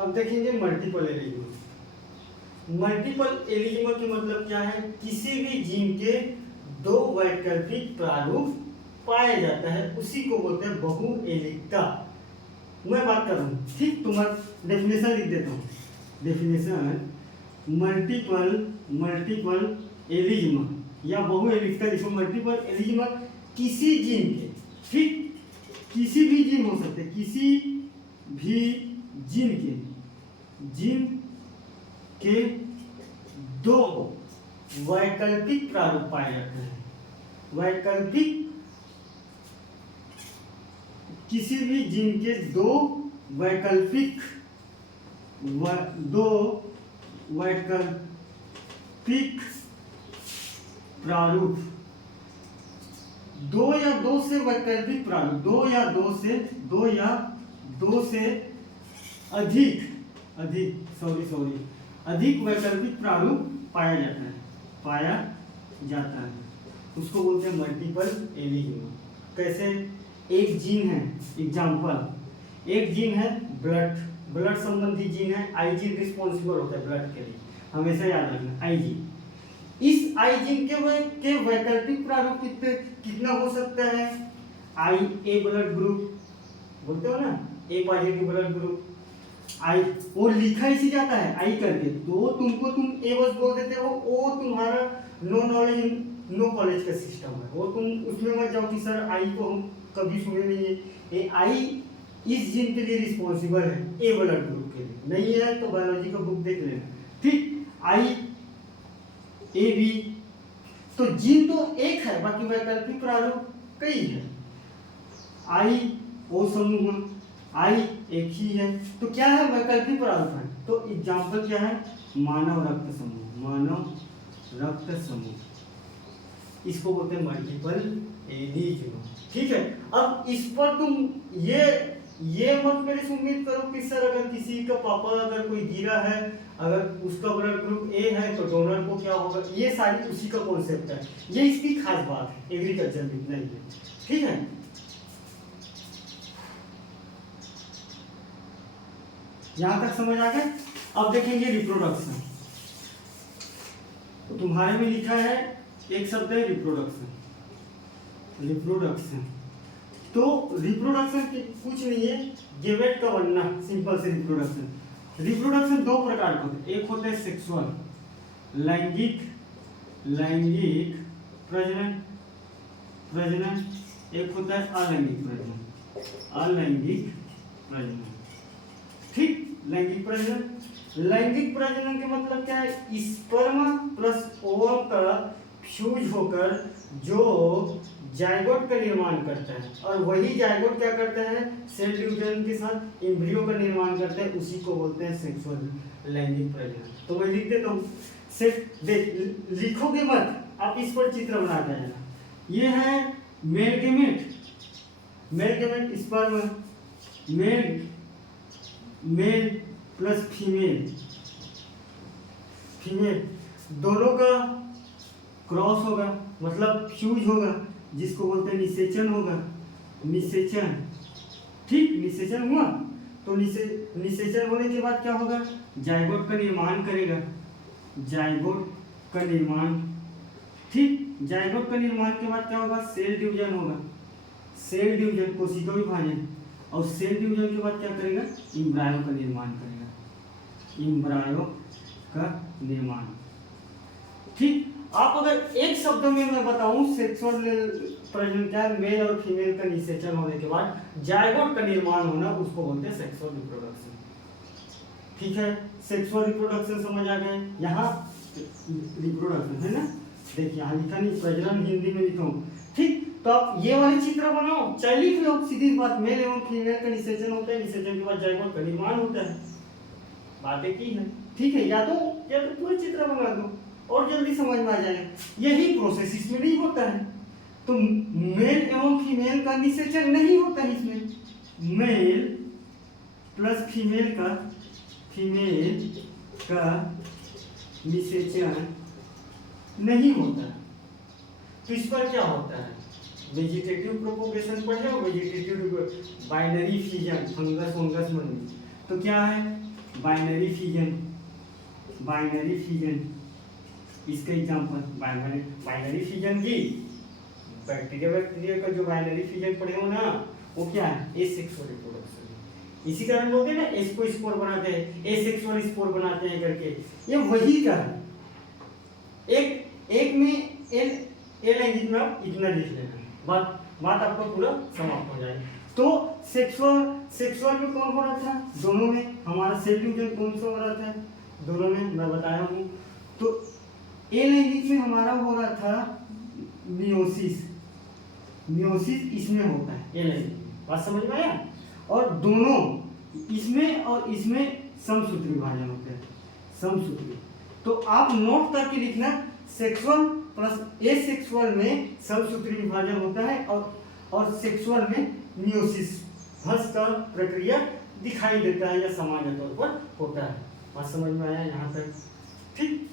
अब देखेंगे multiple eligible. Multiple eligible के मतलब क्या है, किसी भी जीन के दो वैकल्पिक प्रारूप पाया जाता है, उसी को बोलते हैं बहुएलिकता। मैं बात कर रहा हूँ, ठीक, तुम्हारा डेफिनेशन लिख देता हूँ। डेफिनेशन मल्टीपल एलिजिबल या बहुएलिकता, जिसको मल्टीपल एलिजिबल किसी जीन के, ठीक, किसी भी जीन हो सकते, किसी भी जीन के दो वैकल्पिक प्रारूप पाए जाते हैं। वैकल्पिक, किसी भी जीन के दो वैकल्पिक प्रारूप, दो या दो से वैकल्पिक प्रारूप, दो या दो से अधिक वैकल्पिक प्रारूप पाया जाता है, उसको बोलते हैं मल्टीपल एलिजिबल। कैसे, एक जीन है, एग्जाम्पल, एक जीन है ब्लड संबंधी जीन है, आई जीन रिस्पॉन्सिबल होता है ब्लड के लिए, हमेशा याद रखना, आई जीन। इस आई जीन के वैकल्पिक प्रारूप कितना हो सकता है, आई ए ब्लड ग्रुप बोलते हो ना, ए पॉजिटिव ब्लड ग्रुप, आई, वो लिखा इसी जाता है आई करके, तो तुम ए बस बोल देते हो, वो तुम्हारा नो नॉलेज नो कॉलेज का सिस्टम है, वो तुम उसमें मत जाओ कि सर आई को हम कभी सुने नहीं है। ये आई इस जीन के लिए रिस्पॉन्सिबल है, ए ब्लड ग्रुप के लिए, नहीं है तो बायोलॉजी का बुक देख लेना, ठीक। आई ए बी, तो जीन तो एक है, बाकी वैकल्पिक प्रारूप कई है। आई ओ समूह, आई एक ही है, तो क्या है, वैकल्पिक प्रारूप है। तो एग्जाम्पल क्या है, मानव रक्त समूह, इसको बोलते हैं मल्टीपल एलिजिबल, ठीक है। अब इस पर तुम ये मत मेरे से उम्मीद करो कि सर अगर किसी का पापा अगर कोई गिरा है, अगर उसका ब्लड ग्रुप ए है तो डोनर को क्या होगा, ये सारी उसी का कॉन्सेप्ट है, ये इसकी खास बात है एग्रीकल्चर में, इतना ही है, ठीक है। यहां तक समझ आ गए। अब देखेंगे रिप्रोडक्शन, तो तुम्हारे में लिखा है एक शब्द है रिप्रोडक्शन। तो रिप्रोडक्शन कुछ नहीं है, गेमेट का बनना, सिंपल से रिप्रोडक्शन दो प्रकार के होते हैं, एक होता है सेक्सुअल लैंगिक प्रजनन, एक होता है अलैंगिक प्रजनन, ठीक। लैंगिक प्रजनन के मतलब क्या है, स्पर्म प्लस ओवम का फ्यूज होकर जो जाइगोट का निर्माण करता है, और वही जाइगोट क्या करता है, सेल डिवीजन के साथ एम्ब्रियो का निर्माण करता है, उसी को बोलते हैं सेक्सुअल लैंगिक प्रजनन। तो मैं लिख देता हूँ, लिखोगे मत, आप इस पर चित्र बना देना। ये है male gamete sperm, male plus female, दोनों का क्रॉस होगा, मतलब फ्यूज होगा, जिसको बोलते हैं निषेचन होगा, ठीक। निषेचन हुआ, तो निषेचन होने के बाद क्या होगा, जाइगोट का निर्माण करेगा, ठीक। जाइगोट का निर्माण के बाद क्या होगा, सेल डिवीजन होगा, कोशिका विभाजन, और सेल डिवीजन के बाद क्या करेगा, इम्ब्रायो का निर्माण, ठीक। आप अगर एक शब्द में मैं बताऊं, सेक्सुअल प्रजनन क्या है, मेल और फीमेल का निषेचन होने के बाद जाइगोट का निर्माण होना, उसको बोलते हैं सेक्सुअल रिप्रोडक्शन, ठीक है। सेक्सुअल रिप्रोडक्शन समझ आ गए। यहाँ रिप्रोडक्शन है ना, देखिए यहाँ लिखा नहीं, प्रजनन हिंदी में लिखा हूँ, ठीक। तो आप ये वाले चित्र बनाओ, चाहे लिख लो, सीधी बात, मेल एवं फीमेल का निषेचन होता है, निषेचन के बाद जाइगोट का निर्माण होता है, बातें की है, ठीक है। या तो पूरे चित्र बना दो और जल्दी समझ में आ जाएगा। यही प्रोसेस इसमें नहीं होता है, तो मेल एवं फीमेल का निषेचन नहीं होता है इसमें, मेल प्लस फीमेल का निषेचन नहीं होता है। तो इस पर क्या होता है, वेजिटेटिव प्रोपोगेशन पढ़े हो, वेजिटेटिव बाइनरी फ्यूजन, फंगस में, तो क्या है, बाइनरी फिजन, बाइनरी फिजन इसका एग्जांपल बाइनरी फिजन की बैक्टीरिया का जो बाइनरी फिजन पढ़े हो ना वो क्या है, एसेक्सुअल रिप्रोडक्शन। इसी कारण बोलते हैं ना एस को स्पोर बनाते हैं, एसेक्सुअल स्पोर बनाते हैं करके, ये वही का है। एक में ए लैंग्वेज में आप इतना लिख लेना, बात आपका पूरा समाप्त हो जाएगी। तो सेक्सुअल में कौन हो रहा था, दोनों में हमारा सेल डिवीजन कौन सा हो रहा था, दोनों में मैं बताया हूँ। तो ए लैंग्वेज में हमारा हो रहा था मियोसिस, मियोसिस इसमें होता है ए लैंग्वेज में, बात समझ में आया। और दोनों इसमें और इसमें समसूत्री विभाजन होते हैं, समसूत्री। तो आप नोट करके लिखना, सेक्सुअल प्लस एसेक्सुअल में समसूत्री विभाजन होता है और सेक्सुअल में मियोसिस भ्रंश का प्रक्रिया दिखाई देता है या सामान्य तौर पर होता है। बात समझ में आया यहाँ तक, ठीक।